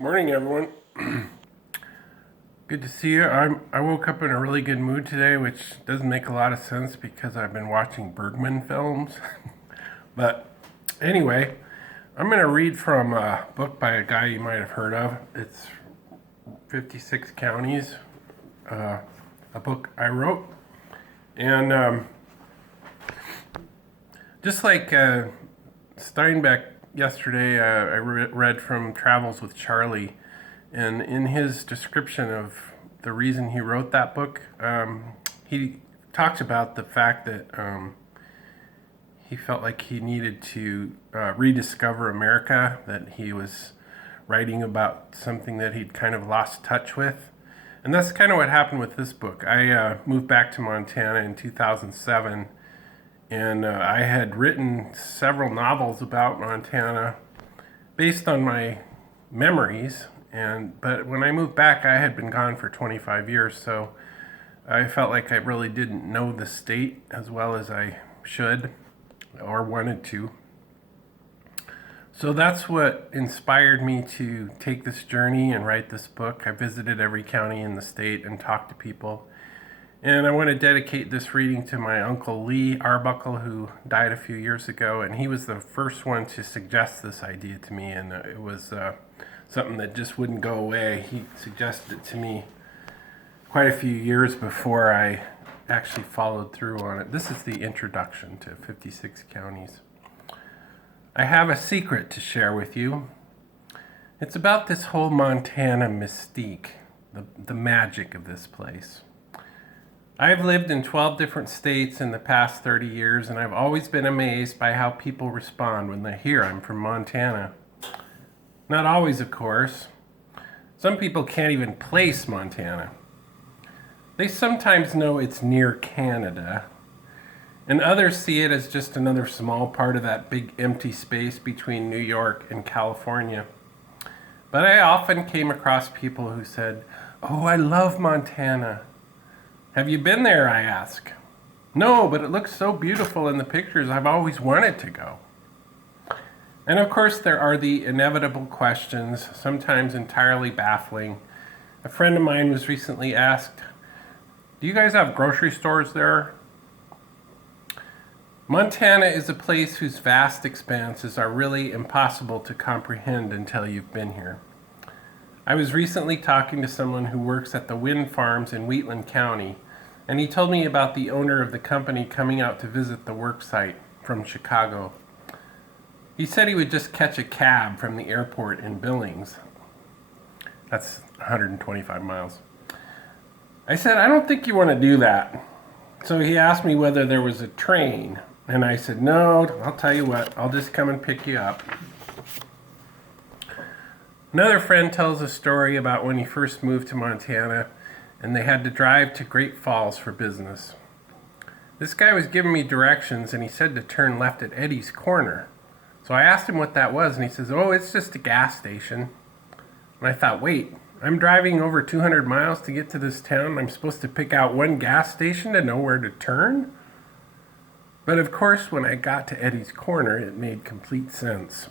Morning, everyone. Good to see you. I woke up in a really good mood today, which doesn't make a lot of sense because I've been watching Bergman films. But anyway, I'm going to read from a book by a guy you might have heard of. It's 56 Counties, a book I wrote. And just like Steinbeck yesterday, I read from Travels with Charlie. And in his description of the reason he wrote that book, he talks about the fact that he felt like he needed to rediscover America, that he was writing about something that he'd kind of lost touch with. And that's kind of what happened with this book. I moved back to Montana in 2007, and I had written several novels about Montana based on my memories. But when I moved back, I had been gone for 25 years, so I felt like I really didn't know the state as well as I should or wanted to. So that's what inspired me to take this journey and write this book. I visited every county in the state and talked to people. And I want to dedicate this reading to my uncle Lee Arbuckle, who died a few years ago, and he was the first one to suggest this idea to me, and it was something that just wouldn't go away. He suggested it to me quite a few years before I actually followed through on it. This is the introduction to 56 Counties. I have a secret to share with you. It's about this whole Montana mystique, the magic of this place. I've lived in 12 different states in the past 30 years, and I've always been amazed by how people respond when they hear I'm from Montana. Not always, of course. Some people can't even place Montana. They sometimes know it's near Canada, and others see it as just another small part of that big empty space between New York and California. But I often came across people who said, "Oh, I love Montana." "Have you been there?" I ask. "No, but it looks so beautiful in the pictures. I've always wanted to go." And of course, there are the inevitable questions, sometimes entirely baffling. A friend of mine was recently asked, "Do you guys have grocery stores there?" Montana is a place whose vast expanses are really impossible to comprehend until you've been here. I was recently talking to someone who works at the wind farms in Wheatland County, and he told me about the owner of the company coming out to visit the work site from Chicago. He said he would just catch a cab from the airport in Billings. That's 125 miles. I said, "I don't think you want to do that." So he asked me whether there was a train, and I said, "No, I'll tell you what, I'll just come and pick you up." Another friend tells a story about when he first moved to Montana and they had to drive to Great Falls for business. This guy was giving me directions, and he said to turn left at Eddie's Corner. So I asked him what that was, and he says, "Oh, it's just a gas station." And I thought, wait, I'm driving over 200 miles to get to this town, and I'm supposed to pick out one gas station to know where to turn? But of course, when I got to Eddie's Corner, it made complete sense.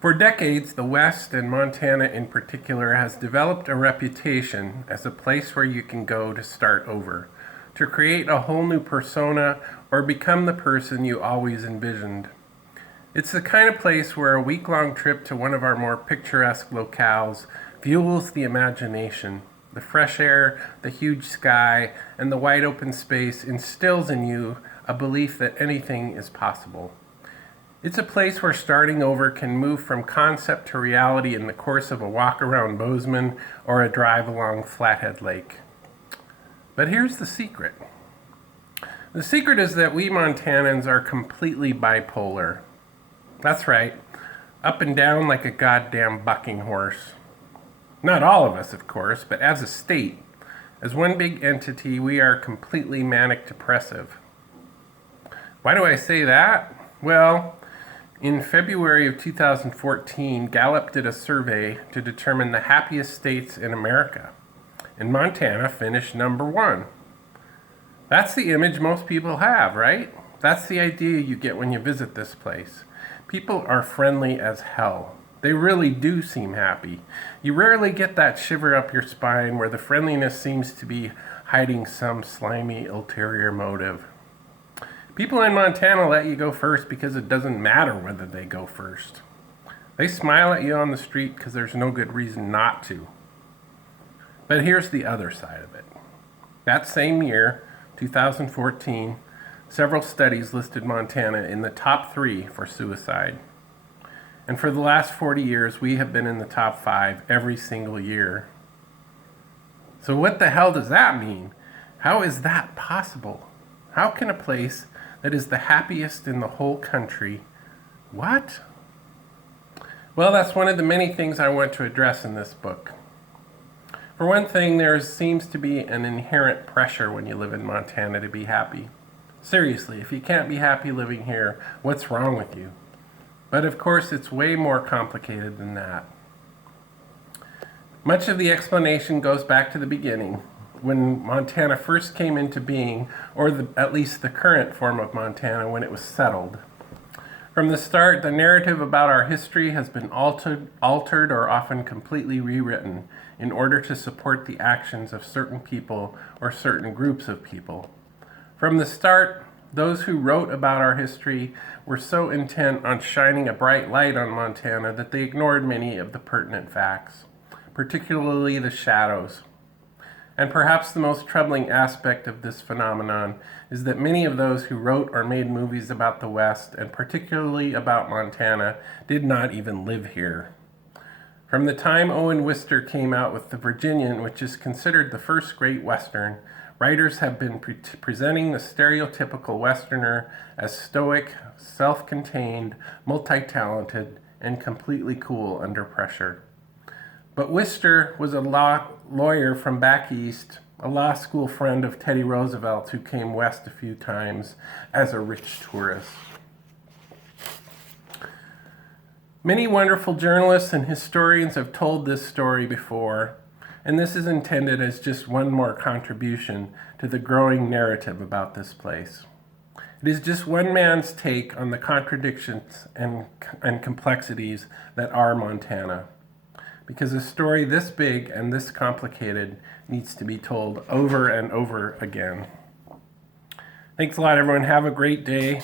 For decades, the West, and Montana in particular, has developed a reputation as a place where you can go to start over, to create a whole new persona or become the person you always envisioned. It's the kind of place where a week-long trip to one of our more picturesque locales fuels the imagination. The fresh air, the huge sky, and the wide open space instills in you a belief that anything is possible. It's a place where starting over can move from concept to reality in the course of a walk around Bozeman or a drive along Flathead Lake. But here's the secret. The secret is that we Montanans are completely bipolar. That's right, up and down like a goddamn bucking horse. Not all of us, of course, but as a state, as one big entity, we are completely manic depressive. Why do I say that? Well, in February of 2014, Gallup did a survey to determine the happiest states in America, and Montana finished number one. That's the image most people have, right? That's the idea you get when you visit this place. People are friendly as hell. They really do seem happy. You rarely get that shiver up your spine where the friendliness seems to be hiding some slimy ulterior motive. People in Montana let you go first because it doesn't matter whether they go first. They smile at you on the street because there's no good reason not to. But here's the other side of it. That same year, 2014, several studies listed Montana in the top 3 for suicide. And for the last 40 years, we have been in the top 5 every single year. So what the hell does that mean? How is that possible? How can a place that is the happiest in the whole country, what? Well, that's one of the many things I want to address in this book. For one thing, there seems to be an inherent pressure when you live in Montana to be happy. Seriously, if you can't be happy living here, what's wrong with you? But of course, it's way more complicated than that. Much of the explanation goes back to the beginning, when Montana first came into being, or at least the current form of Montana when it was settled. From the start, the narrative about our history has been altered or often completely rewritten in order to support the actions of certain people or certain groups of people. From the start, those who wrote about our history were so intent on shining a bright light on Montana that they ignored many of the pertinent facts, particularly the shadows. And perhaps the most troubling aspect of this phenomenon is that many of those who wrote or made movies about the West, and particularly about Montana, did not even live here. From the time Owen Wister came out with The Virginian, which is considered the first great Western, writers have been presenting the stereotypical Westerner as stoic, self-contained, multi-talented, and completely cool under pressure. But Wister was a lawyer from back east, a law school friend of Teddy Roosevelt who came west a few times as a rich tourist. Many wonderful journalists and historians have told this story before, and this is intended as just one more contribution to the growing narrative about this place. It is just one man's take on the contradictions and complexities that are Montana. Because a story this big and this complicated needs to be told over and over again. Thanks a lot, everyone. Have a great day.